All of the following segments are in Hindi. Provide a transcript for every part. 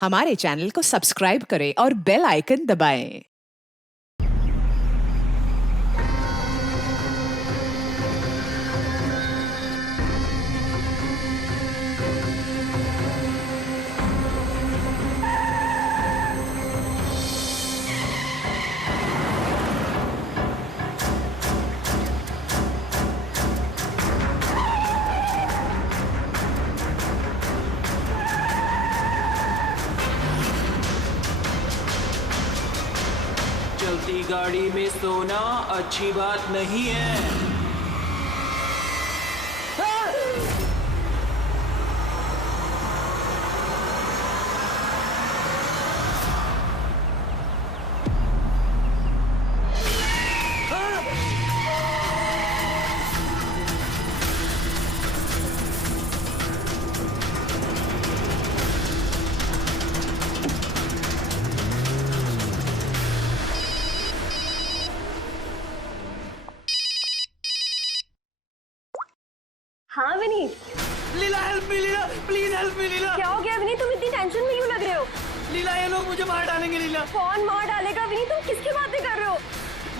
हमारे चैनल को सब्सक्राइब करें और बेल आइकन दबाएं। चलती गाड़ी में सोना अच्छी बात नहीं है। हाँ Vineet. Leela help me, Leela please help me Leela. क्या हो गया विनीत, तुम इतनी टेंशन में क्यों लग रहे हो? लीला ये लोग मुझे मार डालेंगे लीला। कौन मार डालेगा विनीत, तुम किसकी बातें कर रहे हो?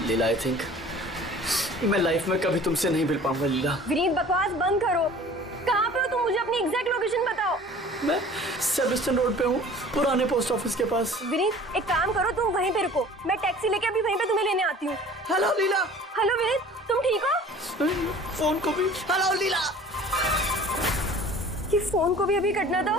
लीला आई थिंक मैं लाइफ में कभी तुमसे नहीं मिल पाऊंगा लीला। विनीत बकवास बंद करो। कहाँ पे हो तुम, मुझे अपनी एग्जैक्ट लोकेशन बताओ। मैं सर्विस्टन रोड पे हूँ, पुराने पोस्ट ऑफिस के पास। विनीत एक काम करो, तुम वहीं पे रुको, मैं टैक्सी लेके अभी वहीं पे तुम्हें लेने आती हूँ। हेलो लीला। हेलो विनीत, तुम ठीक हो? फोन को भी हेलो लीला। कि फोन को भी अभी कटना था।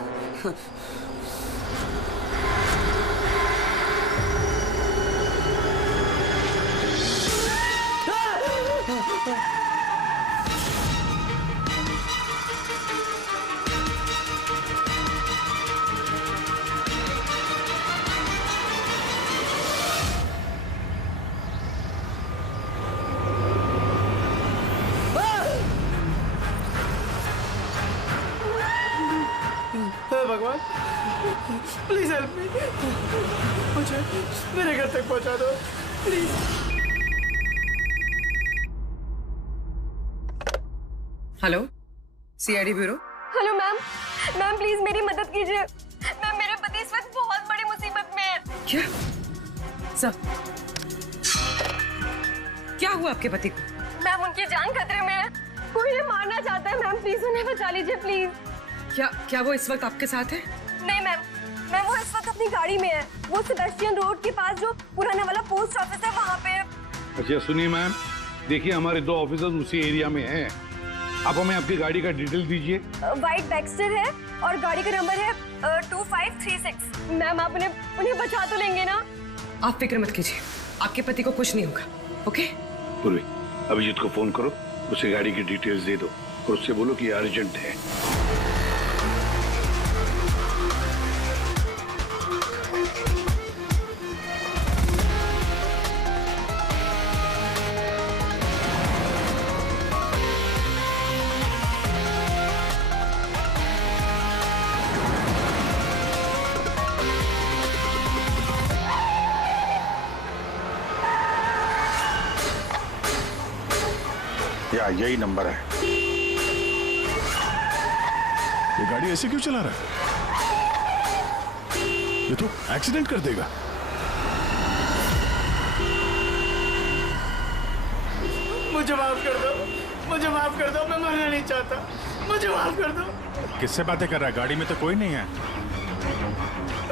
भगवान प्लीज हेल्प मी, मुझे मेरे घर तक पहुंचा दो please. Hello, CID bureau. Hello ma'am, ma'am please मेरी मदद कीजिए। मैम मेरे पति इस वक्त बहुत बड़ी मुसीबत में है। क्या सब क्या हुआ आपके पति को? मैम उनकी जान खतरे में है, कोई उन्हें मारना चाहता है। मैम प्लीज उन्हें बचा लीजिए प्लीज। क्या वो इस वक्त आपके साथ है? नहीं मैम, मैम वो इस वक्त अपनी गाड़ी में है। वो सेबेस्टियन रोड के पास जो पुराना वाला पोस्ट ऑफिस है वहाँ पे है। अच्छा सुनिए मैम, देखिए हमारे 2 ऑफिसर्स उसी एरिया में हैं। आप हमें आपकी गाड़ी का डिटेल दीजिए। व्हाइट बैक्स्टर है और गाड़ी का नंबर है 2536। मैम आप उन्हें बचा तो लेंगे ना? आप फिक्र मत कीजिए, आपके पति को कुछ नहीं होगा। ओके पूर्वी, अभिजीत को फोन करो, उसे गाड़ी की डिटेल्स दे दो और उससे बोलो कि अर्जेंट है। या यही नंबर है। ये गाड़ी ऐसे क्यों चला रहा है? ये तो एक्सीडेंट कर देगा। मुझे माफ कर दो, मुझे माफ कर दो, मैं मरना नहीं चाहता, मुझे माफ कर दो। किससे बातें कर रहा है? गाड़ी में तो कोई नहीं है।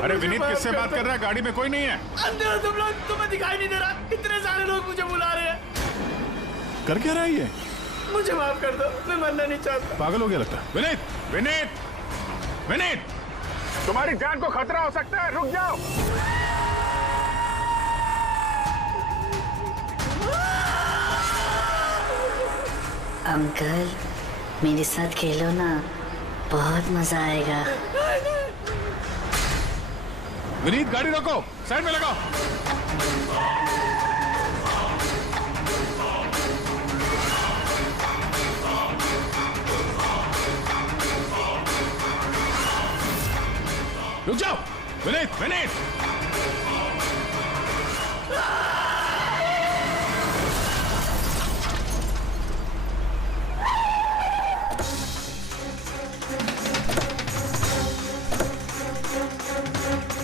अरे विनीत, किससे बात कर रहा है? गाड़ी में कोई नहीं है। अंदर हो तुम लोग, तुम्हें दिखाई नहीं दे रहा? इतने सारे लोग मुझे बुला रहे हैं। कर क्या रहा है ये? मुझे माफ कर दो, मैं मरना नहीं चाहता। पागल हो गया लगता है। विनीत, विनीत, विनीत, तुम्हारी जान को खतरा हो सकता है, रुक जाओ। अंकल मेरे साथ खेलो ना, बहुत मजा आएगा। विनीत गाड़ी रोको, साइड में लगाओ। रुक जाओ विनीत, विनीत।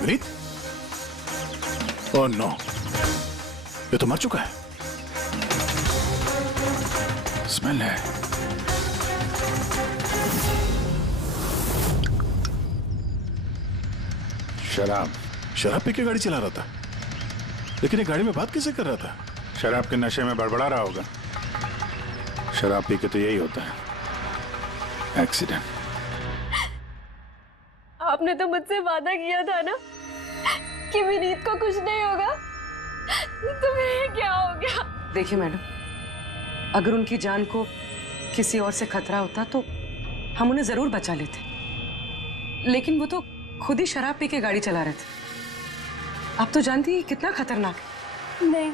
विनीत? ओह नो, ये तो मर चुका है। स्मेल है। शराब पी के गाड़ी चला रहा था, लेकिन ये गाड़ी में बात कैसे कर रहा था? शराब के नशे में बड़बड़ा रहा होगा। शराब पी के तो यही होता है, एक्सीडेंट। आपने तो मुझसे वादा किया था ना कि विनीत को कुछ नहीं होगा, तो फिर क्या हो गया? देखिए मैडम, अगर उनकी जान को किसी और से खतरा होता तो हम उन्हें जरूर बचा लेते, लेकिन वो तो खुद ही शराब पी के गाड़ी चला रहे थे। आप तो जानती हैं कितना खतरनाक है। नहीं,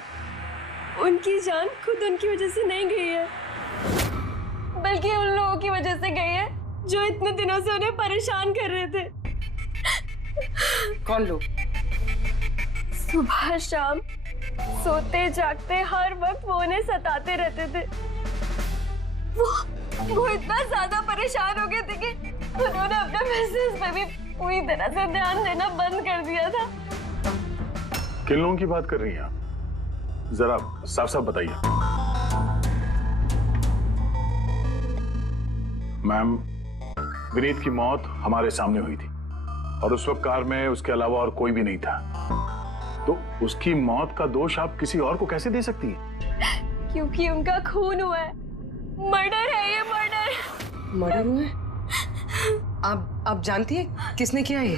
उनकी जान खुद उनकी वजह से नहीं गई है, बल्कि उन लोगों की वजह से गई है जो इतने दिनों से उन्हें परेशान कर रहे थे। कौन लोग? सुबह शाम सोते जागते हर वक्त वो उन्हें सताते रहते थे। वो इतना ज्यादा परेशान हो गए थे कि उन्होंने अपने बिजनेस पे भी पूरी तरह से ध्यान देना बंद कर दिया था। किन लोगों की बात कर रही हैं आप? जरा साफ साफ बताइए। मैम, विनीत की मौत हमारे सामने हुई थी और उस वक्त कार में उसके अलावा और कोई भी नहीं था, तो उसकी मौत का दोष आप किसी और को कैसे दे सकती हैं? क्योंकि उनका खून हुआ है। मर्डर है ये, मर्डर। मर्डर हुआ है? आप जानती है किसने किया ये?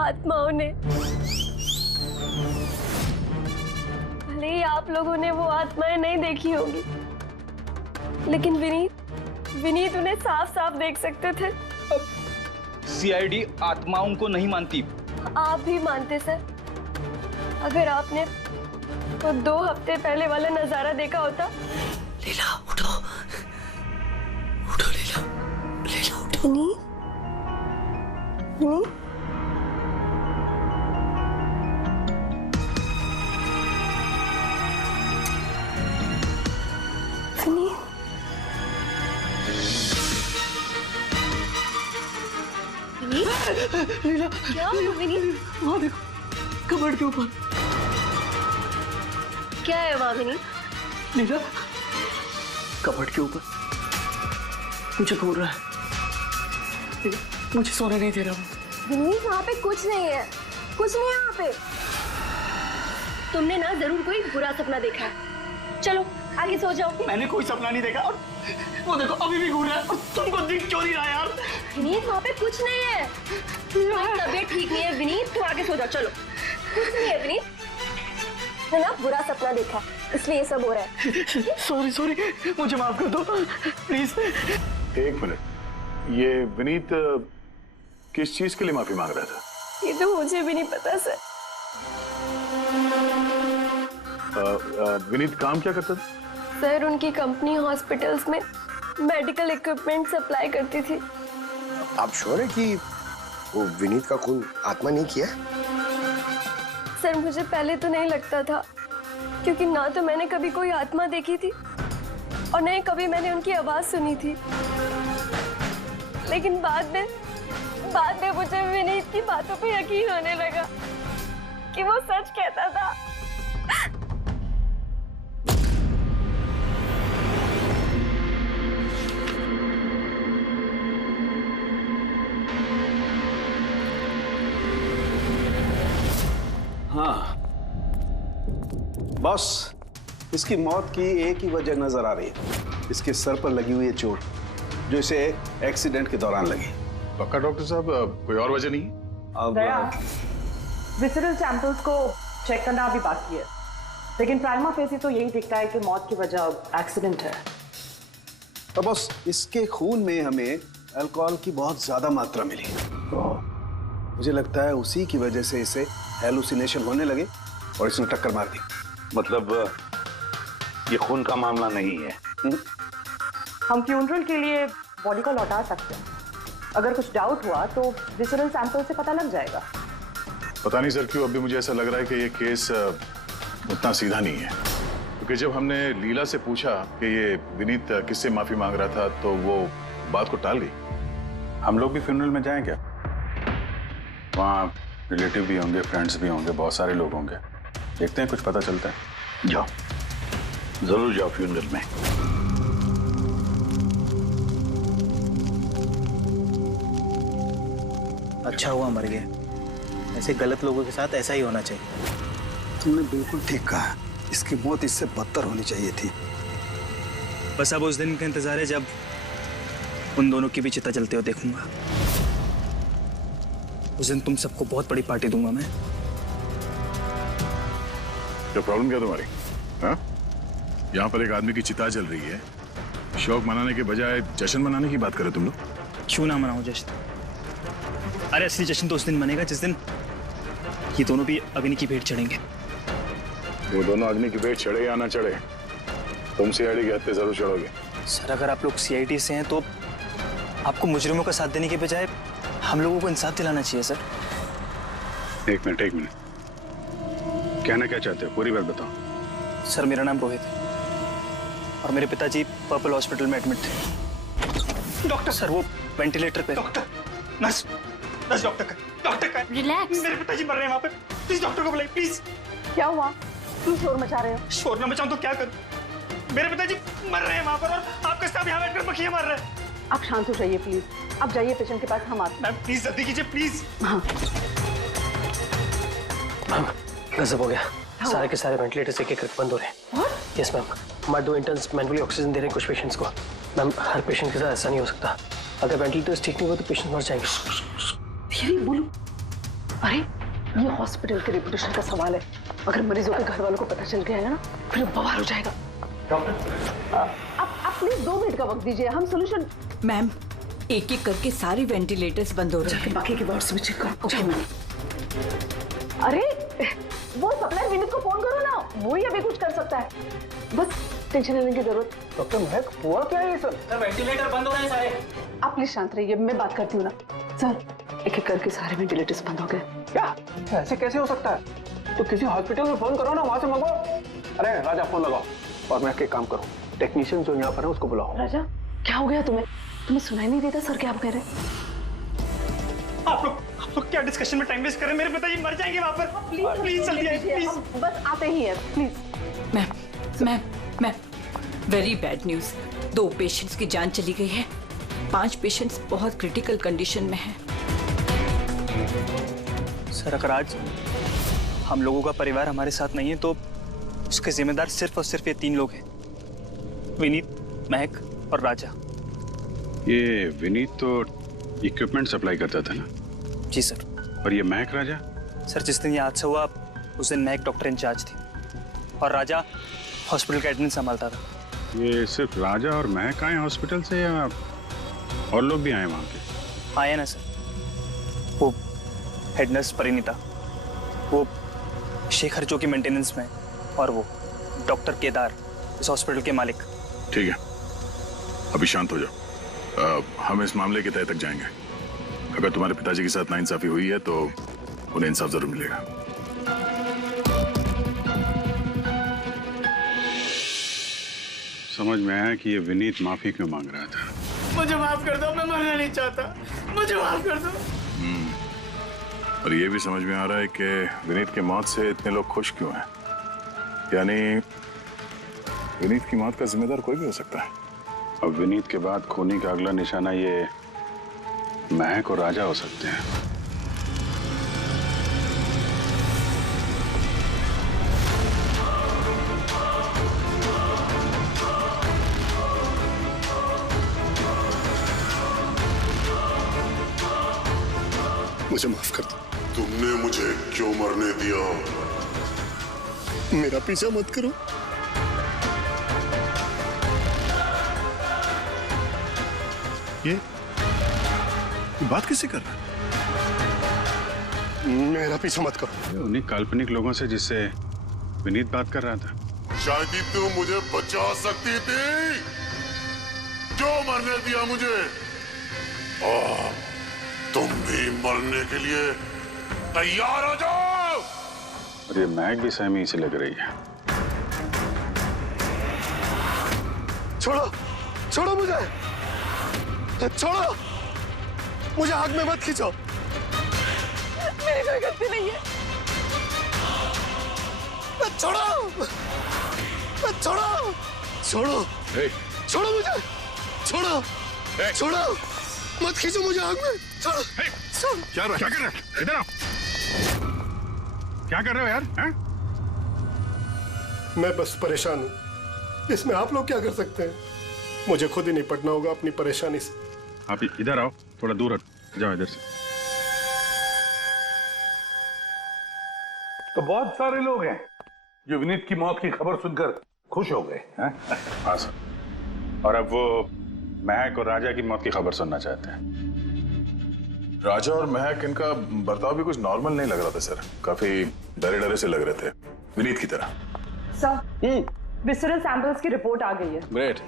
आत्माओं ने। भले ही आप लोगों ने वो आत्माएं नहीं देखी होगी, लेकिन विनीत उन्हें साफ साफ देख सकते थे। सीआईडी आत्माओं को नहीं मानती। आप भी मानते सर। अगर आपने वो 2 हफ्ते पहले वाला नजारा देखा होता। लीला उठो, उठो लीला, लीला उठो। विनीत? लीला, क्या हुआ विनीत? वहाँ देखो, कबर्ड के ऊपर। क्या है वहाँ विनीत? लीला, कबर्ड के ऊपर मुझे घूर रहा है। मुझे सोने नहीं दे रहा। विनीत, वहाँ पे कुछ नहीं है, कुछ नहीं है वहाँ पे। तुमने ना जरूर कोई बुरा सपना देखा है। चलो आगे सो जाओ। मैंने कोई सपना नहीं देखा और वो देखो अभी भी घूर रहा है और तुमको दिख क्यों नहीं रहा यार? विनीत, वहाँ पे कुछ नहीं है। तुम्हारी तबीयत ठीक नहीं है विनीत, तुम आगे सो जाओ। चलो, कुछ नहीं है विनीत, मैंने ना बुरा सपना देखा इसलिए ये सब हो रहा है। सॉरी, मुझे माफ कर दो प्लीज। एक मिनट, ये विनीत किस चीज के लिए माफी मांग रहा था? ये तो मुझे भी नहीं पता सर। विनीत काम क्या करता था? सर, उनकी कंपनी हॉस्पिटल्स में मेडिकल इक्विपमेंट सप्लाई करती थी। आप श्योर है कि वो विनीत का खून आत्मा नहीं किया? सर, मुझे पहले तो नहीं लगता था, क्योंकि ना तो मैंने कभी कोई आत्मा देखी थी और न ही कभी मैंने उनकी आवाज सुनी थी। लेकिन बाद में मुझे विनीत की बातों पे यकीन होने लगा कि वो सच कहता था। हाँ बॉस, इसकी मौत की एक ही वजह नजर आ रही है, इसके सर पर लगी हुई है चोट जो इसे एक्सीडेंट के दौरान लगी। पक्का डॉक्टर साहब, कोई और वजह नहीं? अब विसरल सैंपल्स को चेक करना अभी बाकी है, लेकिन प्राइमा फेसी तो यही दिखता है कि मौत की वजह एक्सीडेंट है। तो बॉस, इसके खून में हमें अल्कोहल की बहुत ज्यादा मात्रा मिली, मुझे लगता है उसी की वजह से इसे हेलुसिनेशन होने लगे और इसने टक्कर मार दी। मतलब ये खून का मामला नहीं है। हम फ्यूनरल के लिए बॉडी को लौटा सकते हैं, अगर कुछ डाउट हुआ तो विसरल सैंपल से पता लग जाएगा। पता नहीं सर क्यों अभी मुझे ऐसा लग रहा है कि ये केस उतना सीधा नहीं है, क्योंकि जब हमने लीला से पूछा कि ये विनीत किससे माफी मांग रहा था तो वो बात को टाल गई। हम लोग भी फ्यूनरल में जाएं क्या? वहाँ रिलेटिव भी होंगे, फ्रेंड्स भी होंगे, बहुत सारे लोग होंगे। देखते हैं कुछ पता चलता है। जाओ, जरूर जाओ फ्यूनरल में। अच्छा हुआ मर गया। ऐसे गलत लोगों के साथ ऐसा ही होना चाहिए। तुमने बिल्कुल ठीक कहा, इसकी मौत इससे बदतर होनी चाहिए थी। बस अब उस दिन का इंतजार है जब उन दोनों की भी चिता जलते हुए देखूंगा। उस दिन तुम सबको बहुत बड़ी पार्टी दूंगा मैं। क्या प्रॉब्लम क्या तुम्हारी? हाँ? यहाँ पर एक आदमी की चिता जल रही है, शौक मनाने के बजाय जश्न मनाने की बात करो तुम लोग। क्यों ना मनाऊं जश्न? अरे असली जश्न तो उस दिन मनेगा जिस दिन ये दोनों भी अग्नि की भेंट चढ़ेंगे। वो दोनों अग्नि की भेंट चढ़े या ना चढ़े, तुम सीआईडी के हत्थे जरूर चढ़ोगे। सर अगर आप लोग सीआईडी से हैं तो आपको मुजरिमों का साथ देने के बजाय हम लोगों को इंसाफ दिलाना चाहिए सर। एक मिनट, कहना क्या चाहते हो? पूरी बात बताओ। सर मेरा नाम रोहित है और मेरे पिताजी पर्पल हॉस्पिटल में एडमिट थे। डॉक्टर सर वो वेंटिलेटर पे। डॉक्टर, नर्स डॉक्टर का रिलैक्स। मेरे पिताजी मर रहे हैं वहाँ पे, प्लीज डॉक्टर को बुलाइए प्लीज। क्या हुआ? क्यों शोर मचा रहे हो? शोर न मचाऊं तो क्या करूं? मेरे पिताजी मर रहे हैं वहाँ पर और आपका स्टाफ यहाँ बैठकर मक्खियाँ मार रहा है। आप शांत हो जाइए प्लीज। आप जाइए पेशेंट के पास, हम आते हैं। मैम प्लीज जल्दी कीजिए प्लीज। हाँ मैम गजब हो गया, सारे के सारे वेंटिलेटर्स एक एक बंद हो रहे हैं। यस मैम, हमारे 2 इंटर्न्स मैनुअली ऑक्सीजन दे रहे हैं कुछ पेशेंट्स को। मैम हर पेशेंट के साथ ऐसा नहीं हो सकता, अगर वेंटिलेटर्स ठीक नहीं हुए तो पेशेंट मर जाएंगे। धीरे बोलो। अरे ये हॉस्पिटल के रेपुटेशन का सवाल है, अगर मरीजों के घर वालों को पता चल गया है ना फिर बवाल हो जाएगा। डॉक्टर आप प्लीज 2 मिनट का वक्त दीजिए, हम सोल्यूशन। मैम एक एक करके सारे वेंटिलेटर्स बंद हो रहे हैं। बाकी के वार्ड्स में चेक करो। Okay ma'am. अरे वो सप्लाई विनीत को फोन करो ना, वो ही अभी कुछ कर सकता है। बस टेंशन लेने की जरूरत। डॉक्टर महक, हुआ क्या है ये सर? वेंटिलेटर बंद हो रहे हैं सारे। आप प्लीज शांत रहिए, मैं बात करती हूँ ना। सर एक एक करके सारे वेंटिलेटर्स बंद हो गए। क्या? ऐसे कैसे हो सकता है? तो किसी हॉस्पिटल में फोन करो ना, वहां से मंगवाओ। अरे राजा फोन लगाओ और मैं एक काम करूँ, टेक्नीशियन जो यहाँ पर है उसको बुलाओ। राजा क्या हो गया तुम्हें? तुम्हें सुनाई नहीं देता सर क्या आप कह रहे हैं? आप लोग क्या डिस्कशन में टाइम वेस्ट कर रहे हैं? मेरे पिताजी मर जाएंगे वहाँ पर। प्लीज जल्दी आइए प्लीज। हम बस आते ही हैं please. Ma'am very bad news. 2 patients की जान चली गई है, 5 पेशेंट्स बहुत क्रिटिकल कंडीशन में हैं। सर अगर आज हम लोगों का परिवार हमारे साथ नहीं है तो उसके जिम्मेदार सिर्फ और सिर्फ ये 3 लोग हैं, विनीत, महक और राजा। ये विनीत तो इक्विपमेंट सप्लाई करता था ना? जी सर। और ये महक राजा? सर जिस दिन ये हादसा हुआ उस दिन महक डॉक्टर इंचार्ज थी और राजा हॉस्पिटल का एडमिन संभालता था। ये सिर्फ राजा और महक आए हॉस्पिटल से या और लोग भी आए वहाँ के? आए ना सर, वो हेड नर्स परिणीता, वो शेखर जो कि मेंटेनेंस में, और वो डॉक्टर केदार इस हॉस्पिटल के मालिक। ठीक है, अभी शांत हो जाओ। हम इस मामले के तह तक जाएंगे। अगर तुम्हारे पिताजी के साथ नाइंसाफी हुई है तो उन्हें इंसाफ जरूर मिलेगा। समझ में आया कि ये विनीत माफी क्यों मांग रहा था। मुझे माफ कर दो, मैं मरना नहीं चाहता, मुझे माफ कर दो। और ये भी समझ में आ रहा है कि विनीत की मौत से इतने लोग खुश क्यों हैं। यानी विनीत की मौत का जिम्मेदार कोई भी हो सकता है। अब विनीत के बाद खूनी का अगला निशाना ये महक और राजा हो सकते हैं। मुझे माफ कर दो। तुमने मुझे क्यों मरने दिया? मेरा पीछा मत करो। ये बात किससे कर रहा है? मेरा पीछा मत करो। उन्हीं काल्पनिक लोगों से जिससे विनीत बात कर रहा था। शायद तुम मुझे बचा सकती थी। क्यों मरने दिया मुझे? तुम भी मरने के लिए तैयार हो जाओ। और ये महक भी सहमी से लग रही है। छोड़ो, छोड़ो मुझे, छोड़ो मुझे, आग में मत खींचो। कोई गलती नहीं है। छोड़ो, छोड़ो, छोड़ो, छोड़ो मुझे, छोड़ो, छोड़ो, मत खींचो मुझे आग में, छोड़ो। क्या कर रहे हो? इधर आओ। क्या कर रहे हो यार? हैं? मैं बस परेशान हूँ, इसमें आप लोग क्या कर सकते हैं? मुझे खुद ही निपटना होगा अपनी परेशानी से। आप इधर आओ, थोड़ा दूर हट जाओ इधर से। तो बहुत सारे लोग हैं जो विनीत की मौत की खबर सुनकर खुश हो गए हैं। हाँ सर, और अब वो महक और राजा की मौत की खबर सुनना चाहते हैं। राजा और महक, इनका बर्ताव भी कुछ नॉर्मल नहीं लग रहा था सर। काफी डरे डरे से लग रहे थे, विनीत की तरह। सर, विसरल सैंपल्स की रिपोर्ट आ गई है। ग्रेट।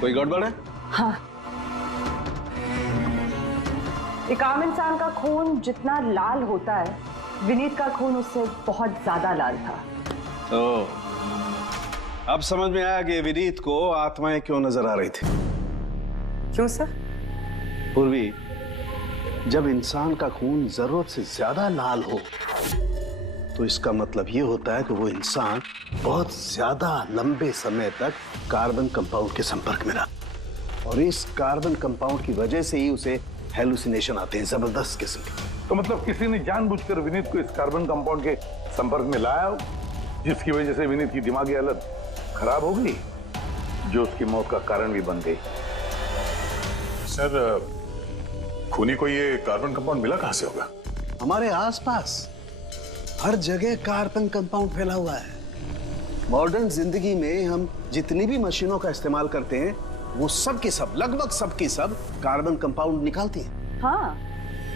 कोई गड़बड़ है? हाँ। एक आम इंसान का खून जितना लाल होता है, विनीत का खून उससे बहुत ज्यादा लाल था। तो अब समझ में आया कि विनीत को आत्माएं क्यों नजर आ रही थी। क्यों सर? पूर्वी, जब इंसान का खून जरूरत से ज्यादा लाल हो तो इसका मतलब ये होता है कि वो इंसान बहुत ज्यादा लंबे समय तक कार्बन कंपाउंड के संपर्क में रहा, और इस कार्बन कंपाउंड की वजह से ही उसे हेलुसिनेशन आते हैं, जबरदस्त किस्म के। तो मतलब किसी ने जानबूझकर विनीत को इस कार्बन कंपाउंड के संपर्क में लाया, जिसकी वजह से विनीत की दिमागी हालत खराब हो गई, जो उसकी मौत का कारण भी बन गई। सर, खूनी को ये कार्बन कंपाउंड मिला कहां से होगा? हमारे आसपास हर जगह कार्बन कंपाउंड फैला हुआ है। मॉडर्न जिंदगी में हम जितनी भी मशीनों का इस्तेमाल करते हैं, वो सब की सब, लगभग सब की सब कार्बन कंपाउंड निकालती हैं। हाँ,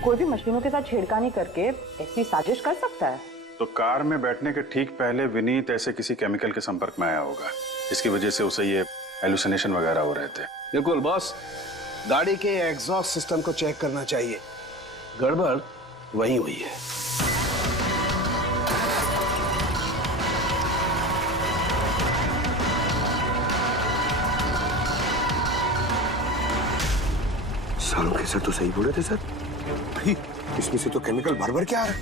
कोई भी मशीनों के साथ छेड़खानी करके ऐसी साजिश कर सकता है। तो कार में बैठने के ठीक पहले विनीत ऐसे किसी केमिकल के संपर्क में आया होगा, इसकी वजह से उसे ये हेलुसिनेशन वगैरह हो रहे थे। बिल्कुल बॉस, गाड़ी के एग्जॉस्ट सिस्टम को चेक करना चाहिए, गड़बड़ वहीं हुई है। सालों के सर तो सही बोले थे सर। भाई, इसमें से तो केमिकल भर के आ रहा है।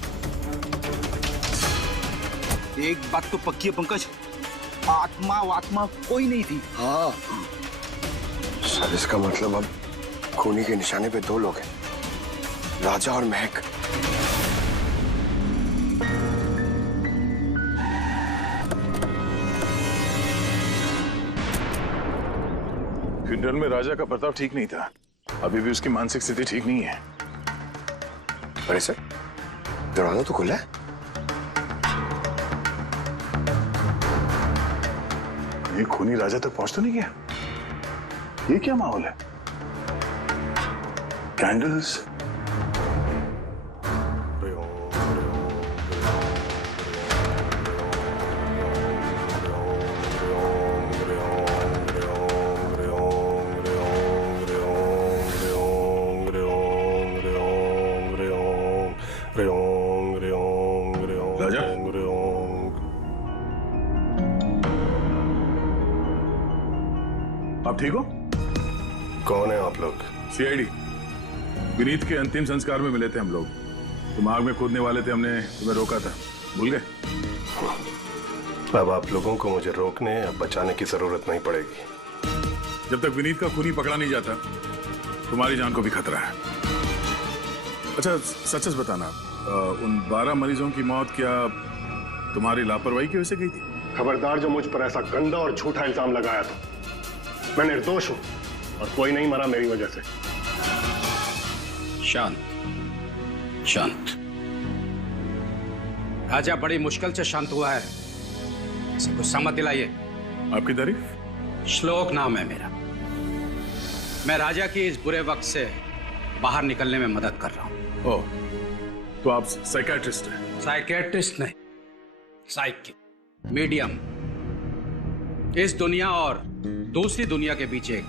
एक बात तो पक्की है पंकज, आत्मा कोई नहीं थी। हाँ सर, इसका मतलब अब खूनी के निशाने पे दो लोग हैं, राजा और महक। फ्यूनरल में राजा का बर्ताव ठीक नहीं था, अभी भी उसकी मानसिक स्थिति ठीक नहीं है। अरे सर, दरवाजा तो खुला है। ये खूनी राजा तक पहुंच तो नहीं गया? ये क्या माहौल है? कैंडल्स, राजा, आप ठीक हो? कौन है आप लोग? सीआईडी। विनीत के अंतिम संस्कार में मिले थे हम लोग, तुम आग में कूदने वाले थे, हमने तुम्हें रोका था, भूल गए? अब आप लोगों को मुझे रोकने या बचाने की जरूरत नहीं पड़ेगी। जब तक विनीत का खूनी पकड़ा नहीं जाता, तुम्हारी जान को भी खतरा है। अच्छा, सच सच बताना, उन 12 मरीजों की मौत क्या तुम्हारी लापरवाही की वजह से गई थी? खबरदार जो मुझ पर ऐसा गंदा और झूठा इल्जाम लगाया था। मैं निर्दोष हूं और कोई नहीं मरा मेरी वजह से। शांत शांत। राजा बड़ी मुश्किल से शांत हुआ है, इसे कुछ समझ दिलाइए। आपकी तारीफ? श्लोक नाम है मेरा। मैं राजा की इस बुरे वक्त से बाहर निकलने में मदद कर रहा हूं। ओह, तो आप साइकियाट्रिस्ट हैं? साइकियाट्रिस्ट नहीं, साइकिक, मीडियम। इस दुनिया और दूसरी दुनिया के बीच एक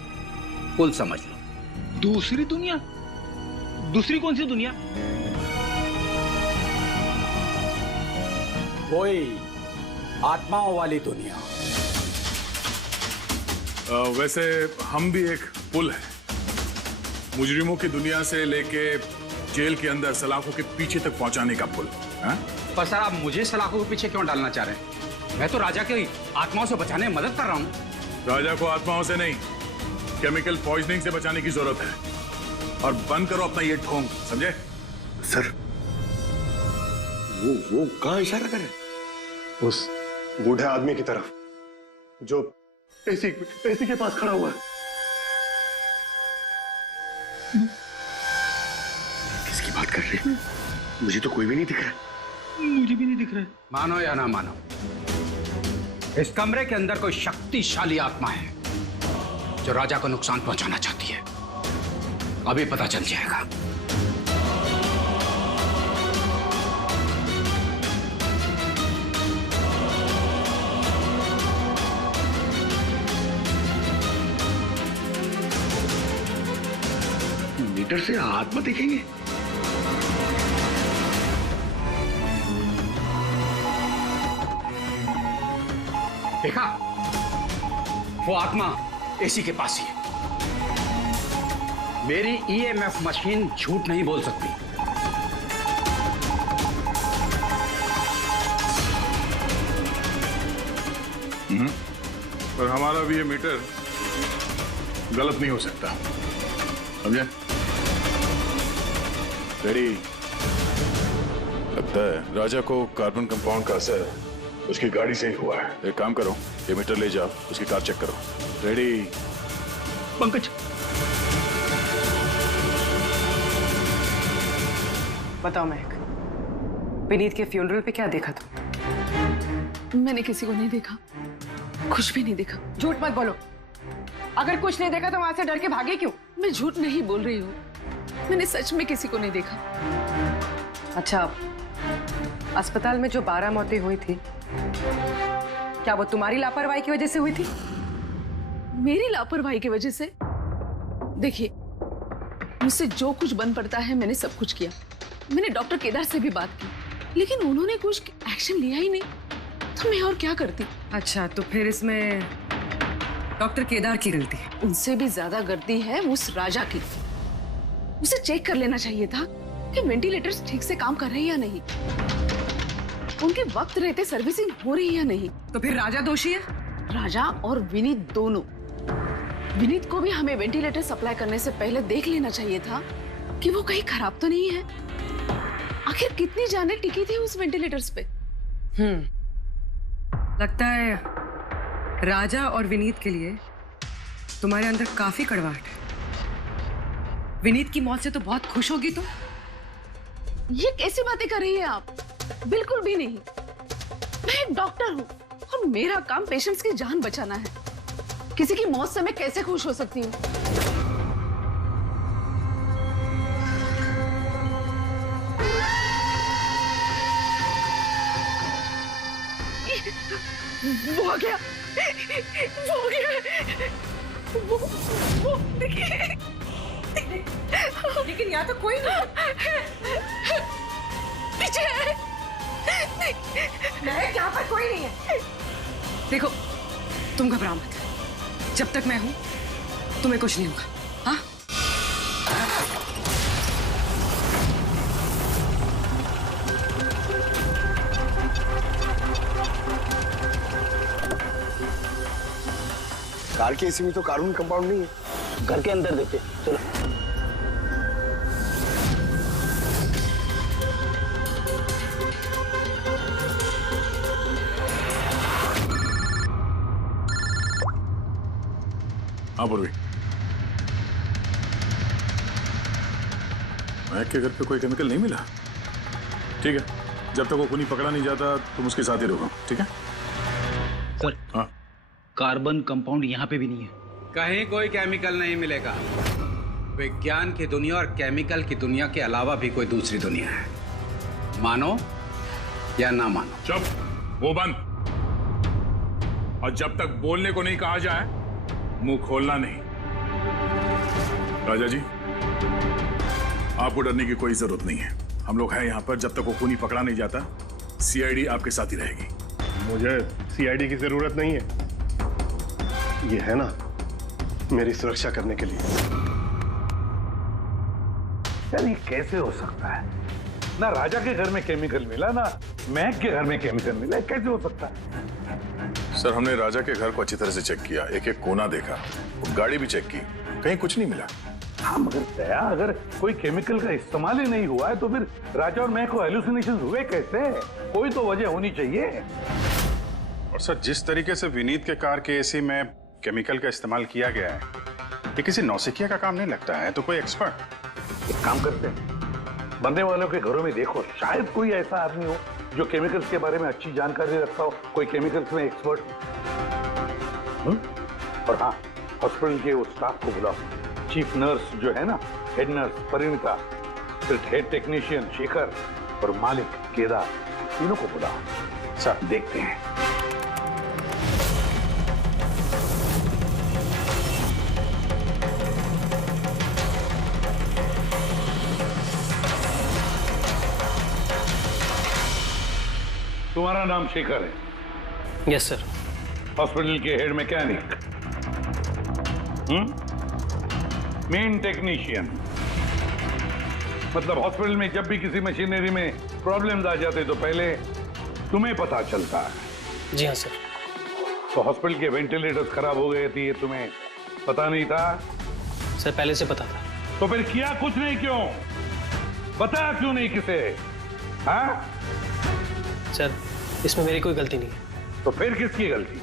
पुल समझ लो। दूसरी दुनिया? दूसरी कौन सी दुनिया? वही आत्माओं वाली दुनिया। वैसे हम भी एक पुल है, मुजरिमों की दुनिया से लेके जेल के अंदर सलाखों के पीछे तक पहुंचाने का पुल। पर सर आप मुझे सलाखों के पीछे क्यों डालना चाह रहे हैं? मैं तो राजा की आत्माओं से बचाने में मदद कर रहा हूँ। राजा को आत्माओं से नहीं, केमिकल पॉइजनिंग से बचाने की जरूरत है। और बंद करो अपना ये ढोंग, समझे? सर वो कहाँ इशारा कर रहे? उस बूढ़े आदमी की तरफ जो एसी के पास खड़ा हुआ है। किसकी बात कर रहे हैं? मुझे तो कोई भी नहीं दिख रहा। मुझे भी नहीं दिख रहा है। मानो या ना मानो, इस कमरे के अंदर कोई शक्तिशाली आत्मा है जो राजा को नुकसान पहुंचाना चाहती है। अभी पता चल जाएगा। मीटर से आत्मा देखेंगे? देखा, वो आत्मा एसी के पास ही है। मेरी ईएमएफ मशीन झूठ नहीं बोल सकती। पर हमारा भी ये मीटर गलत नहीं हो सकता, समझे? तेरी लगता है राजा को कार्बन कंपाउंड का असर उसकी गाड़ी से ही हुआ है। एक काम करो, ये मीटर ले जाओ, उसकी कार चेक करो। रेडी? पंकज, बताओ महक, विनीत के फ्यूनरल पे क्या देखा तुम? मैंने किसी को नहीं देखा, कुछ भी नहीं देखा। झूठ मत बोलो। अगर कुछ नहीं देखा तो वहां से डर के भागे क्यों? मैं झूठ नहीं बोल रही हूँ, मैंने सच में किसी को नहीं देखा। अच्छा, अस्पताल में जो 12 मौतें हुई थी, क्या वो तुम्हारी लापरवाही की वजह से हुई थी? मेरी लापरवाही की वजह से? देखिए, मुझसे जो कुछ बन पड़ता है मैंने सब कुछ किया। मैंने डॉक्टर केदार से भी बात की, लेकिन उन्होंने कुछ एक्शन लिया ही नहीं, तो मैं और क्या करती? अच्छा, तो फिर इसमें डॉक्टर केदार की गलती है? उनसे भी ज्यादा गलती है उस राजा की। उसे चेक कर लेना चाहिए था कि वेंटिलेटर्स ठीक से काम कर रहे हैं या नहीं, उनके वक्त रहते सर्विसिंग हो रही है या नहीं। तो फिर राजा दोषी है? राजा और विनीत दोनों। विनीत को भी हमें वेंटिलेटर सप्लाई करने से पहले देख लेना चाहिए था कि वो कहीं खराब तो नहीं है। आखिर कितनी जानें टिकी थी उस वेंटिलेटर्स पे। लगता है राजा और विनीत के लिए तुम्हारे अंदर काफी कड़वाहट है। विनीत की मौत से तो बहुत खुश होगी तुम। ये कैसी बातें कर रही हैं आप? बिल्कुल भी नहीं। मैं एक डॉक्टर हूँ और मेरा काम पेशेंट्स की जान बचाना है। किसी की मौत से मैं कैसे खुश हो सकती हूँ? वो आ गया, वो आ गया, वो देखिए। लेकिन यहाँ तो कोई नहीं। पीछे है। महक, यहाँ पर कोई नहीं है। देखो, तुम घबरा मत। जब तक मैं हूं तुम्हें कुछ नहीं होगा। हाँ? कार के एसी में तो कार्बन कंपाउंड नहीं है। घर के अंदर देखते, चलो। हाँ पूर्वी, महक के घर पे कोई केमिकल नहीं मिला? ठीक है, जब तक वो खूनी पकड़ा नहीं जाता तुम उसके साथ ही रहो, ठीक है? सर, हाँ, कार्बन कंपाउंड यहाँ पे भी नहीं है। कहीं कोई केमिकल नहीं मिलेगा। विज्ञान की दुनिया और केमिकल की दुनिया के अलावा भी कोई दूसरी दुनिया है, मानो या ना मानो। चुप, वो बंद। और जब तक बोलने को नहीं कहा जाए मुंह खोलना नहीं। राजा जी, आपको डरने की कोई जरूरत नहीं है। हम लोग हैं यहाँ पर, जब तक वो खूनी पकड़ा नहीं जाता सीआईडी आपके साथ ही रहेगी। मुझे सीआईडी की जरूरत नहीं है, ये है ना मेरी सुरक्षा करने के लिए। यार ये कैसे हो सकता है? ना राजा के घर में केमिकल मिला, ना महक के घर में केमिकल मिला, कैसे हो सकता है? सर हमने राजा के घर को अच्छी तरह से चेक किया, एक एक कोना देखा, गाड़ी भी चेक की, कहीं कुछ नहीं मिला। हाँ मगर दया, अगर कोई केमिकल का इस्तेमाल ही नहीं हुआ है तो फिर राजा और महक को हेलुसिनेशन हुए कैसे? कोई तो वजह होनी चाहिए। और सर जिस तरीके से विनीत के कार के एसी में केमिकल का इस्तेमाल किया गया है, ये किसी नौसिखिया का काम नहीं लगता है, तो कोई एक्सपर्ट। एक काम करते हैं, बनने वालों के घरों में देखो, शायद कोई ऐसा आदमी हो जो केमिकल्स के बारे में अच्छी जानकारी रखता हो, कोई केमिकल्स में एक्सपर्ट। और हाँ, हॉस्पिटल के उस स्टाफ को बुलाओ, चीफ नर्स जो है ना, हेड नर्स परिणीता, फिर हेड टेक्नीशियन शेखर और मालिक केदार, तीनों को बुलाओ। सब देखते हैं। तुम्हारा नाम शेखर है? Yes sir. हॉस्पिटल के हेड मैकेनिक, मेन टेक्नीशियन, मतलब हॉस्पिटल में जब भी किसी मशीनरी में प्रॉब्लम्स आ जाते तो पहले तुम्हें पता चलता है? जी हाँ सर। तो हॉस्पिटल के वेंटिलेटर्स खराब हो गए थे, ये तुम्हें पता नहीं था? सर पहले से पता था। तो फिर किया कुछ नहीं क्यों? बताया क्यों नहीं किसे? हाँ सर इसमें मेरी कोई गलती नहीं है। तो फिर किसकी गलती?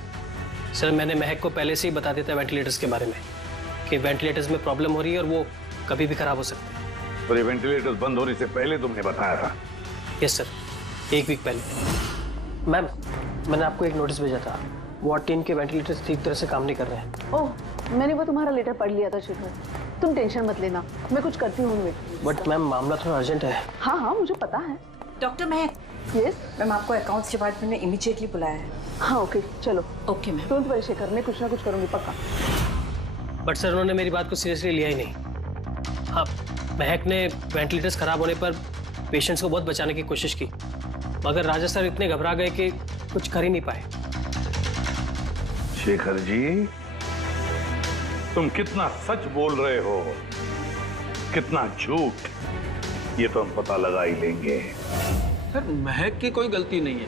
सर मैंने महक को पहले से ही बता दिया था वेंटिलेटर्स के बारे में, कि वेंटिलेटर्स में प्रॉब्लम हो रही है और वो कभी भी खराब हो सकते हैं। तो ये वेंटिलेटर्स बंद होने से पहले तुमने बताया था? यस सर, 1 वीक पहले। मैम मैंने आपको एक नोटिस भेजा था, वार्ड 3 के वेंटिलेटर्स ठीक तरह से काम नहीं कर रहे हैं। ओह, मैंने वो तुम्हारा लेटर पढ़ लिया था शेखर, तुम टेंशन मत लेना, मैं कुछ करती हूँ। बट मैम मामला थोड़ा अर्जेंट है। हाँ हाँ मुझे पता है। डॉक्टर महक। यस मैम, आपको अकाउंट्स डिपार्टमेंट में इमीडिएटली बुलाया है। हाँ ओके चलो। Okay ma'am. तुरंत वही शेखर, मैं कुछ ना कुछ करूँगी पक्का। बट सर उन्होंने मेरी बात को सीरियसली लिया ही नहीं। हाँ, महक ने वेंटिलेटर्स खराब होने पर पेशेंट्स को बहुत बचाने की कोशिश की, मगर राजा सर इतने घबरा गए कि कुछ कर ही नहीं पाए। शेखर जी, तुम कितना सच बोल रहे हो, कितना झूठ, ये तो हम पता लगा ही लेंगे। सर महक की कोई गलती नहीं है,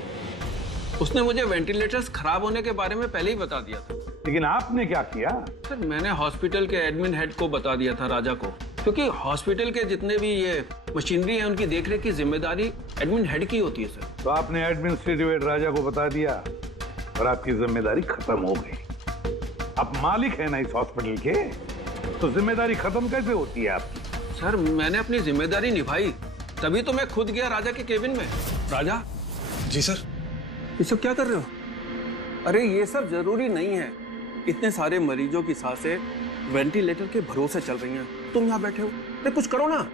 उसने मुझे वेंटिलेटर्स खराब होने के बारे में पहले ही बता दिया था। लेकिन आपने क्या किया? सर मैंने हॉस्पिटल के एडमिन हेड को बता दिया था, राजा को, क्योंकि हॉस्पिटल के जितने भी ये मशीनरी है उनकी देखरेख की जिम्मेदारी एडमिन हेड की होती है सर। तो आपने एडमिनिस्ट्रेटिव हेड राजा को बता दिया और आपकी जिम्मेदारी खत्म हो गई। आप मालिक है ना इस हॉस्पिटल के, तो जिम्मेदारी खत्म कैसे होती है आपकी? सर मैंने अपनी जिम्मेदारी निभाई, तभी तो मैं खुद गया राजा के केबिन में। राजा। जी सर। ये सब क्या कर रहे हो? अरे ये सब जरूरी नहीं है, इतने सारे मरीजों की सांसें वेंटिलेटर के भरोसे चल रही हैं, तुम यहाँ बैठे हो, अरे कुछ करो ना।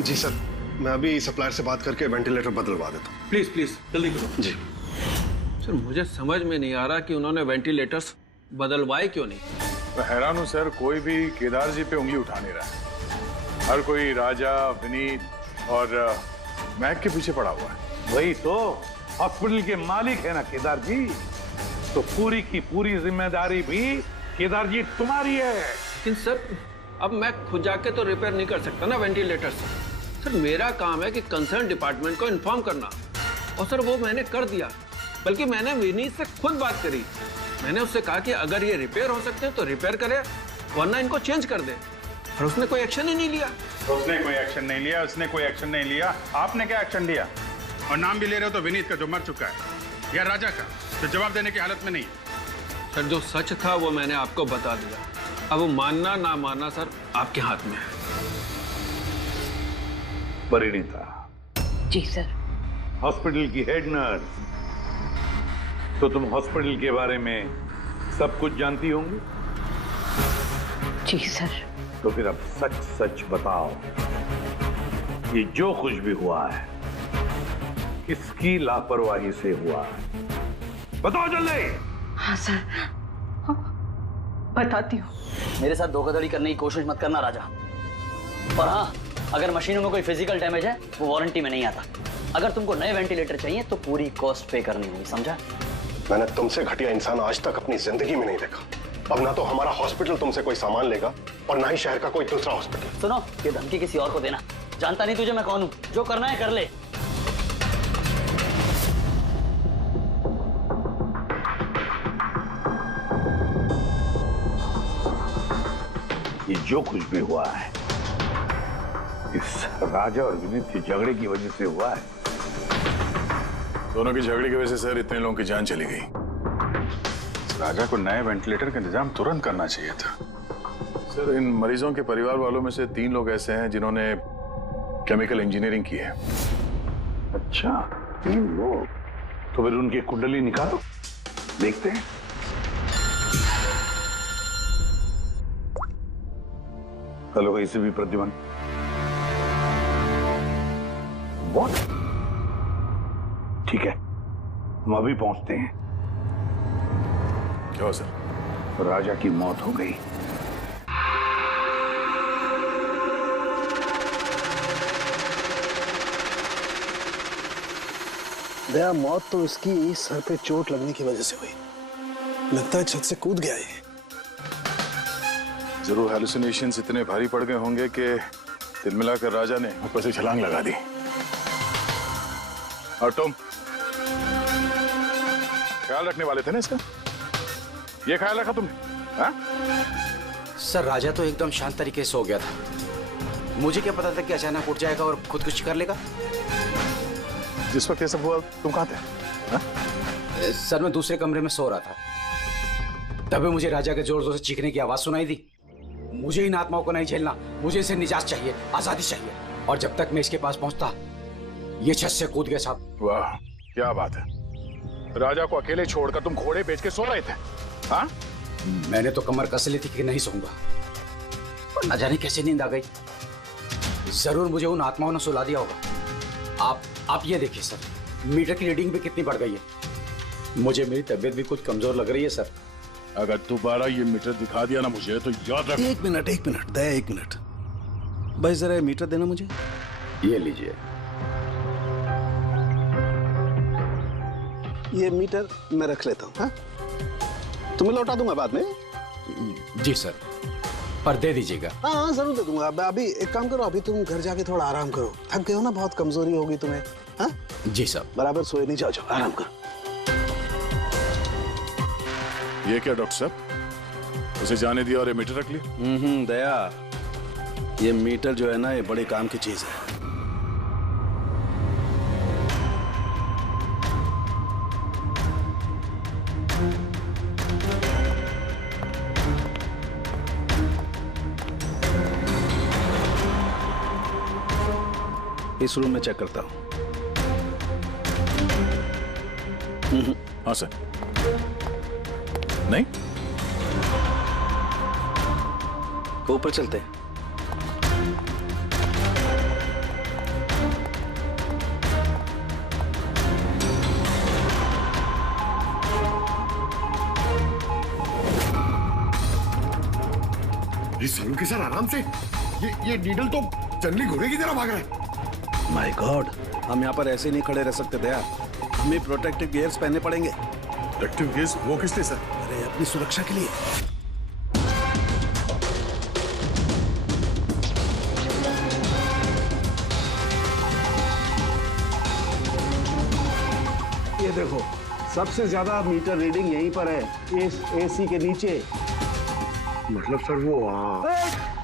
जी सर, मैं अभी सप्लायर से बात करके वेंटिलेटर बदलवा देता हूँ। प्लीज प्लीज जल्दी करो। जी सर मुझे समझ में नहीं आ रहा कि उन्होंने वेंटिलेटर्स बदलवाए क्यों नहीं। मैं हैरान हूँ सर, कोई भी केदार जी पे उंगली उठा नहीं रहा। हर कोई राजा, विनीत और महक के पीछे पड़ा हुआ है। वही तो, हॉस्पिटल के मालिक है ना केदार जी, तो पूरी की पूरी जिम्मेदारी भी केदार जी तुम्हारी है। लेकिन सर अब मैं खुद जाके तो रिपेयर नहीं कर सकता ना वेंटिलेटर्स। सर मेरा काम है कि कंसर्न डिपार्टमेंट को इन्फॉर्म करना, और सर वो मैंने कर दिया, बल्कि मैंने विनीत से खुद बात करी। मैंने उससे कहा कि अगर ये रिपेयर हो सकते हैं तो रिपेयर करे, वरना इनको चेंज कर दे, और उसने कोई एक्शन ही नहीं लिया। उसने कोई एक्शन नहीं लिया, उसने कोई एक्शन नहीं लिया। आपने क्या एक्शन लिया? और नाम भी ले रहे हो तो विनीत का जो मर चुका है, या राजा का जो जवाब देने की हालत में नहीं है। सर जो सच था वो मैंने आपको बता दिया, अब वो मानना ना मानना सर आपके हाथ में है। परिणीता। जी सर। हॉस्पिटल की हेड नर्स, तो तुम हॉस्पिटल के बारे में सब कुछ जानती होंगी? जी सर। तो फिर अब सच सच बताओ, ये जो कुछ भी हुआ है किसकी लापरवाही से हुआ है? बताओ जल्दी। हाँ सर, बताती हूँ। मेरे साथ धोखाधड़ी करने की कोशिश मत करना राजा। और हाँ, अगर मशीनों में कोई फिजिकल डैमेज है वो वारंटी में नहीं आता। अगर तुमको नए वेंटिलेटर चाहिए तो पूरी कॉस्ट पे करनी होगी, समझा? मैंने तुमसे घटिया इंसान आज तक अपनी जिंदगी में नहीं देखा। अब ना तो हमारा हॉस्पिटल तुमसे कोई सामान लेगा और ना ही शहर का कोई दूसरा हॉस्पिटल। सुनो, ये धमकी किसी और को देना जानता नहीं तुझे मैं कौन हूँ? जो करना है कर ले। ये जो कुछ भी हुआ है इस राजा और विनीत के झगड़े की वजह से हुआ है। दोनों के झगड़े की वजह से सर इतने लोगों की जान चली गई। राजा को नए वेंटिलेटर का इंतजाम तुरंत करना चाहिए था। सर इन मरीजों के परिवार वालों में से 3 लोग ऐसे हैं जिन्होंने केमिकल इंजीनियरिंग की है। अच्छा 3 लोग? तो फिर उनकी कुंडली निकालो, देखते हैं। हेलो, इसे भी प्रतिबंध। What? ठीक है, हम अभी पहुंचते हैं। क्या सर? राजा की मौत हो गई। दया, मौत तो इसकी सर पे चोट लगने की वजह से हुई। लगता है छत से कूद गया ये। जरूर हैलुसिनेशंस इतने भारी पड़ गए होंगे कि दिल मिलाकर राजा ने ऊपर से छलांग लगा दी। और तुम ख्याल रखने वाले थे ना इसका? ये ख्याल रखा तुमने? हाँ? सर राजा तो एकदम शांत तरीके से हो गया था। मुझे क्या पता था कि अचानक उठ जाएगा और खुदकुशी कर लेगा। जिस वक्त ये सब हुआ तुम कहाँ थे? हाँ? सर मैं दूसरे कमरे में सो रहा था, तभी मुझे राजा के जोर जोर से चीखने की आवाज सुनाई दी। मुझे इन आत्माओं को नहीं झेलना, मुझे इसे निजात चाहिए, आजादी चाहिए। और जब तक मैं इसके पास पहुंचता ये छत से कूद गया साहब। वाह क्या बात है, राजा को अकेले छोड़कर तुम घोड़े बेच के सो रहे थे? हाँ? मैंने तो कमर कस ली थी कि नहीं सोऊंगा, पर न जाने कैसे नींद आ गई। जरूर मुझे उन आत्माओं ने सुला दिया होगा। आप ये देखिए सर, मीटर की रीडिंग भी कितनी बढ़ गई है। मुझे मेरी तबीयत भी कुछ कमजोर लग रही है सर। अगर दोबारा ये मीटर दिखा दिया ना मुझे तो याद रख। एक मिनट दया, 1 मिनट भाई, जरा मीटर देना मुझे। ये लीजिए। ये मीटर मैं रख लेता हूँ। हाँ, तुम्हें लौटा दूंगा बाद में। जी सर, पर दे दीजिएगा। हाँ जरूर दे दूंगा। अभी एक काम करो, अभी तुम घर जाके थोड़ा आराम करो। थक गए हो ना, बहुत कमजोरी होगी तुम्हें। हाँ जी सर। बराबर सोए नहीं, जाओ आराम करो। ये क्या डॉक्टर साहब, उसे जाने दिया और ये मीटर रख लिया? दया, ये मीटर जो है ना, ये बड़े काम की चीज है। इस रूम में चेक करता हूं। हाँ सर। नहीं, ऊपर चलते हैं। ये सलू के सर आराम से, ये नीडल तो जंगली घोड़े की तरह भाग रहा है। माय गॉड, हम यहाँ पर ऐसे नहीं खड़े रह सकते दया, हमें प्रोटेक्टिव गियर्स पहनने पड़ेंगे। Protective gears? वो किस लिए सर? अरे अपनी सुरक्षा के लिए। ये देखो, सबसे ज्यादा मीटर रीडिंग यहीं पर है, इस एसी के नीचे। मतलब सर वो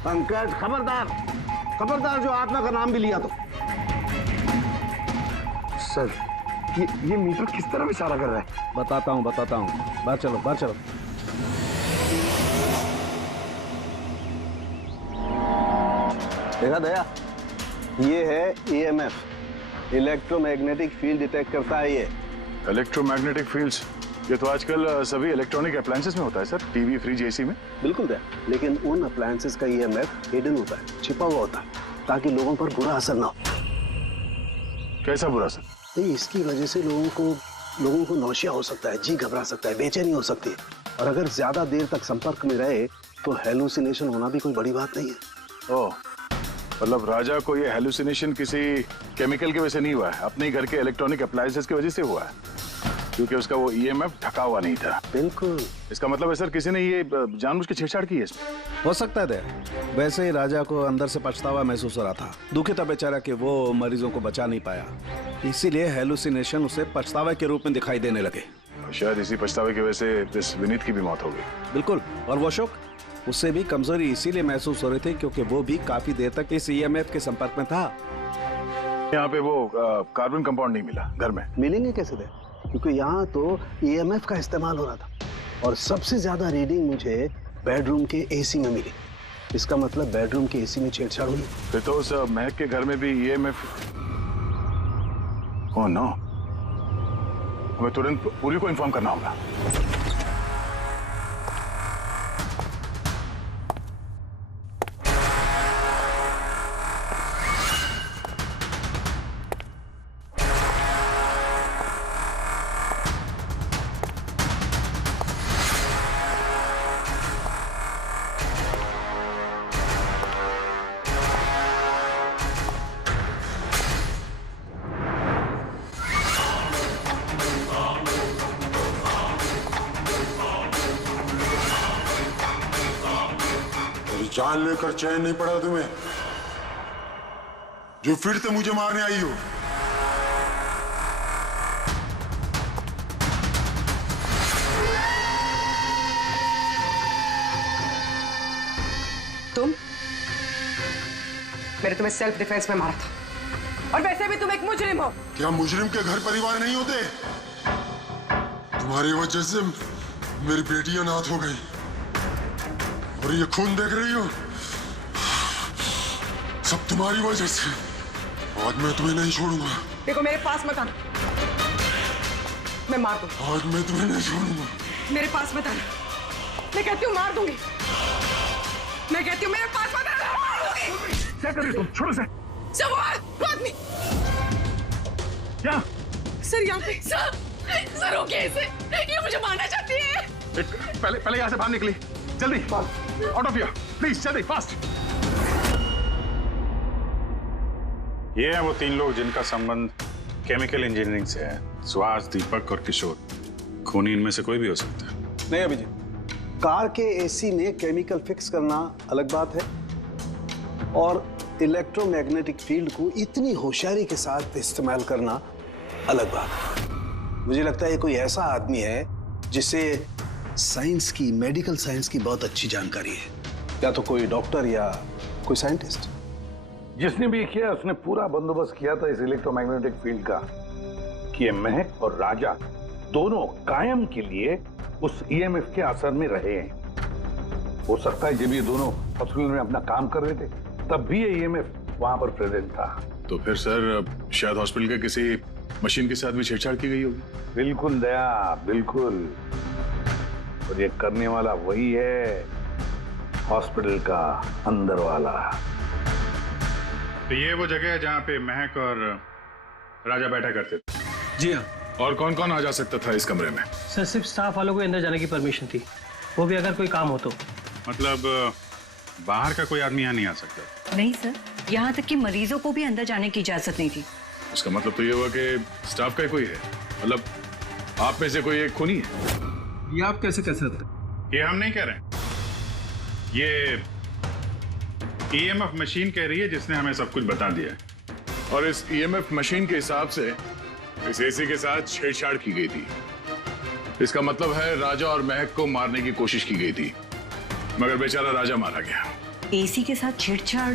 पंकज, खबरदार जो आत्मा का नाम भी लिया तो। सर ये मीटर किस तरह इशारा कर रहा है? बताता हूँ। बाहर चलो। देखा दया, ये है EMF, इलेक्ट्रोमैग्नेटिक फील्ड डिटेक्ट करता है ये। इलेक्ट्रोमैग्नेटिक फील्ड्स, ये तो आजकल सभी इलेक्ट्रॉनिक अप्लायंसेस में होता है सर, टीवी, फ्रिज, एसी में। बिल्कुल दया, लेकिन उन अप्लायंसेस का EMF हिडन होता है, छिपा हुआ होता है, ताकि लोगों पर बुरा असर ना हो। कैसा बुरा असर? नहीं, इसकी वजह से लोगों को नौशिया हो सकता है, जी घबरा सकता है, बेचैनी हो सकती है, और अगर ज्यादा देर तक संपर्क में रहे तो हेलुसिनेशन होना भी कोई बड़ी बात नहीं है। ओह, मतलब राजा को ये हेलुसिनेशन किसी केमिकल की वजह से नहीं हुआ है, अपने घर के इलेक्ट्रॉनिक अप्लायंसेस की वजह से हुआ है। क्योंकि उसका वो ईएमएफ ढका हुआ नहीं था। बिल्कुल। इसका मतलब है सर किसी ने ये जानबूझ के छेड़छाड़ की है इसमें। हो सकता है दया। वैसे ही राजा को अंदर से पछतावा महसूस हो रहा था। दुखी था बेचारा कि वो मरीजों को बचा नहीं पाया, इसीलिए हेलुसिनेशन उसे पछतावा के रूप में दिखाई देने लगे। शायद इसी पछतावे की वजह से इस विनीत की भी मौत हो गई। बिल्कुल। और वो अशोक, उससे भी कमजोरी इसीलिए महसूस हो रही थी क्योंकि वो भी काफी देर तक इस ईएमएफ के संपर्क में था। यहाँ पे वो कार्बन कंपाउंड नहीं मिला घर में। मिलेंगे कैसे दे? क्योंकि यहाँ तो ईएमएफ का इस्तेमाल हो रहा था और सबसे ज्यादा रीडिंग मुझे बेडरूम के एसी में मिली। इसका मतलब बेडरूम के एसी में छेड़छाड़ हुई। फिर तो उस महक के घर में भी ईएमएफ। ओह नो, हमें तुरंत पूरी को इन्फॉर्म करना होगा। जान लेकर चैन नहीं पड़ा तुम्हें, जो फिर से मुझे मारने आई हो। तुम? मैंने तुम्हें सेल्फ डिफेंस में मारा था और वैसे भी तुम एक मुजरिम हो। क्या मुजरिम के घर परिवार नहीं होते? तुम्हारी वजह से मेरी बेटी अनाथ हो गई और ये खून देख रही हो, सब तुम्हारी वजह से। आज मैं तुम्हें नहीं छोड़ूंगा। देखो मेरे पास मत आना, मैं मार दूंगा। आज मैं तुम्हें नहीं छोड़ूंगा। मेरे पास मत आना, मैं कहती हूँ मार दूंगी। मैं कहती हूँ मेरे पास मत आना, मार दूंगी। क्या कर रही तुम? छोड़ो से। सर आदमी क्या? सर यहाँ पे सर रोकिए इसे, ये मुझे मारना चाहती है। पहले यहाँ से बाहर निकली, जल्दी आउट ऑफ हियर प्लीज, जल्दी फास्ट। ये हैं वो 3 लोग जिनका संबंध केमिकल इंजीनियरिंग से है। सुहास, दीपक और किशोर। खूनी इनमें से कोई भी हो सकता है। नहीं अभिजीत, कार के एसी में केमिकल फिक्स करना अलग बात है और इलेक्ट्रोमैग्नेटिक फील्ड को इतनी होशियारी के साथ इस्तेमाल करना अलग बात है। मुझे लगता है ये कोई ऐसा आदमी है जिसे साइंस की, मेडिकल साइंस की बहुत अच्छी जानकारी है, या तो कोई डॉक्टर या कोई साइंटिस्ट। जिसने भी किया उसने पूरा बंदोबस्त किया था इस इलेक्ट्रोमैग्नेटिक फील्ड का कि ये महक और राजा दोनों कायम के लिए उस ईएमएफ के असर में रहे हैं। हो सकता है जब ये दोनों हॉस्पिटल में अपना काम कर रहे थे तब भी ये ईएमएफ वहां पर प्रेजेंट था। तो फिर सर शायद हॉस्पिटल के किसी मशीन के साथ भी छेड़छाड़ की गई होगी। बिल्कुल दया, बिल्कुल। और ये करने वाला वही है, हॉस्पिटल का अंदर वाला। तो ये वो जगह है जहाँ पे महक और राजा बैठा करते थे। जी हाँ। और कौन कौन आ जा सकता था इस कमरे में? सर सिर्फ स्टाफ वालों को अंदर जाने की परमिशन थी, वो भी अगर कोई काम हो तो। मतलब बाहर का कोई आदमी यहाँ नहीं आ सकता? नहीं सर, यहाँ तक कि मरीजों को भी अंदर जाने की इजाजत नहीं थी। इसका मतलब तो ये हुआ कि स्टाफ का ही कोई है, मतलब आप में से कोई एक खूनी है। ये आप कैसे कह सकते? ये हम नहीं कह रहे हैं, ये ईएमएफ मशीन कह रही है जिसने हमें सब कुछ बता दिया है। और इस ईएमएफ मशीन के हिसाब से इस एसी के साथ छेड़छाड़ की गई थी। इसका मतलब है राजा और महक को मारने की कोशिश की गई थी, मगर बेचारा राजा मारा गया। एसी के साथ छेड़छाड़?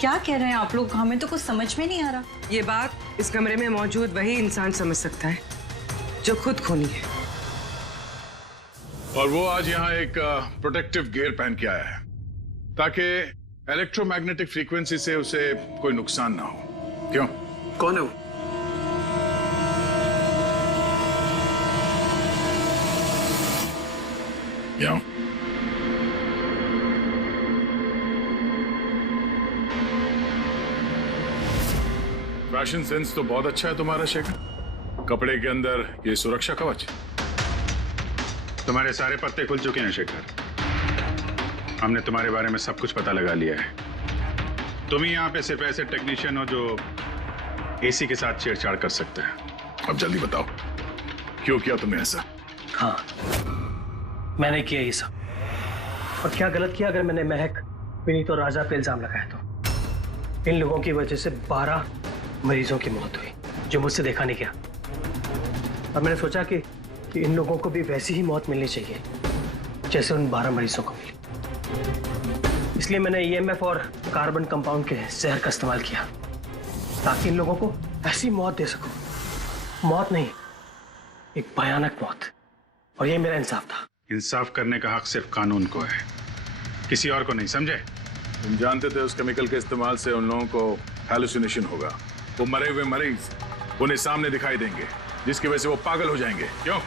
क्या कह रहे हैं आप लोग? हमें तो कुछ समझ में नहीं आ रहा। ये बात इस कमरे में मौजूद वही इंसान समझ सकता है जो खुद खूनी है। और वो आज यहाँ एक प्रोटेक्टिव गियर पहन के आया है ताकि इलेक्ट्रोमैग्नेटिक फ्रीक्वेंसी से उसे कोई नुकसान ना हो। क्यों? कौन है वो? क्यों? फैशन सेंस तो बहुत अच्छा है तुम्हारा शेखर। कपड़े के अंदर ये सुरक्षा कवच। तुम्हारे सारे पत्ते खुल चुके हैं शेखर। हमने तुम्हारे बारे में सब कुछ पता लगा लिया है। तुम ही यहाँ पे सिर्फ ऐसे टेक्नीशियन हो जो एसी के साथ छेड़छाड़ कर सकते हैं। अब जल्दी बताओ क्यों किया तुमने ऐसा? हाँ, मैंने किया ये सब। और क्या गलत किया अगर मैंने महक, विनीत और राजा पे इल्जाम लगाया तो? इन लोगों की वजह से 12 मरीजों की मौत हुई जो मुझसे देखा नहीं गया। और मैंने सोचा कि इन लोगों को भी वैसी ही मौत मिलनी चाहिए जैसे उन 12 मरीजों को मिली। इसलिए मैंने EMF और कार्बन कंपाउंड के जहर का इस्तेमाल किया ताकि इन लोगों को ऐसी मौत दे सकूं। मौत नहीं, एक भयानक मौत। और ये मेरा इंसाफ था। इंसाफ करने का हक सिर्फ कानून को है, किसी और को नहीं, समझे? तुम जानते थे उस केमिकल के इस्तेमाल से उन लोगों को हैलुसिनेशन होगा। वो मरे हुए मरीज उन्हें सामने दिखाई देंगे जिसकी वजह से वो पागल हो जाएंगे। क्यों?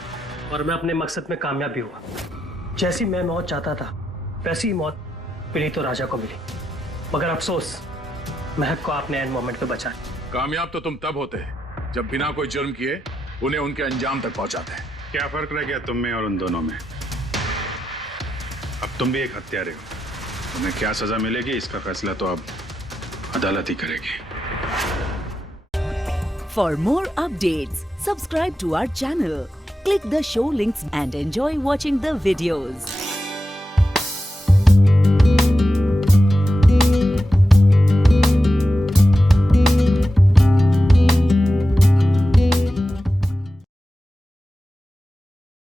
और मैं अपने मकसद में कामयाब भी हुआ। जैसी मैं मौत चाहता था वैसी ही मौत विनीत और राजा को मिली। मगर अफसोस, महक को आपने एंड मोमेंट पे बचा। कामयाब तो तुम तब होते हैं जब बिना कोई जुर्म किए उन्हें उनके अंजाम तक पहुंचाते हैं। क्या फर्क रह गया तुम में और उन दोनों में? अब तुम भी एक हत्यारे हो। तुम्हें क्या सजा मिलेगी इसका फैसला तो अब अदालत ही करेगी। For more updates, subscribe to our channel, click the show links and enjoy watching the videos.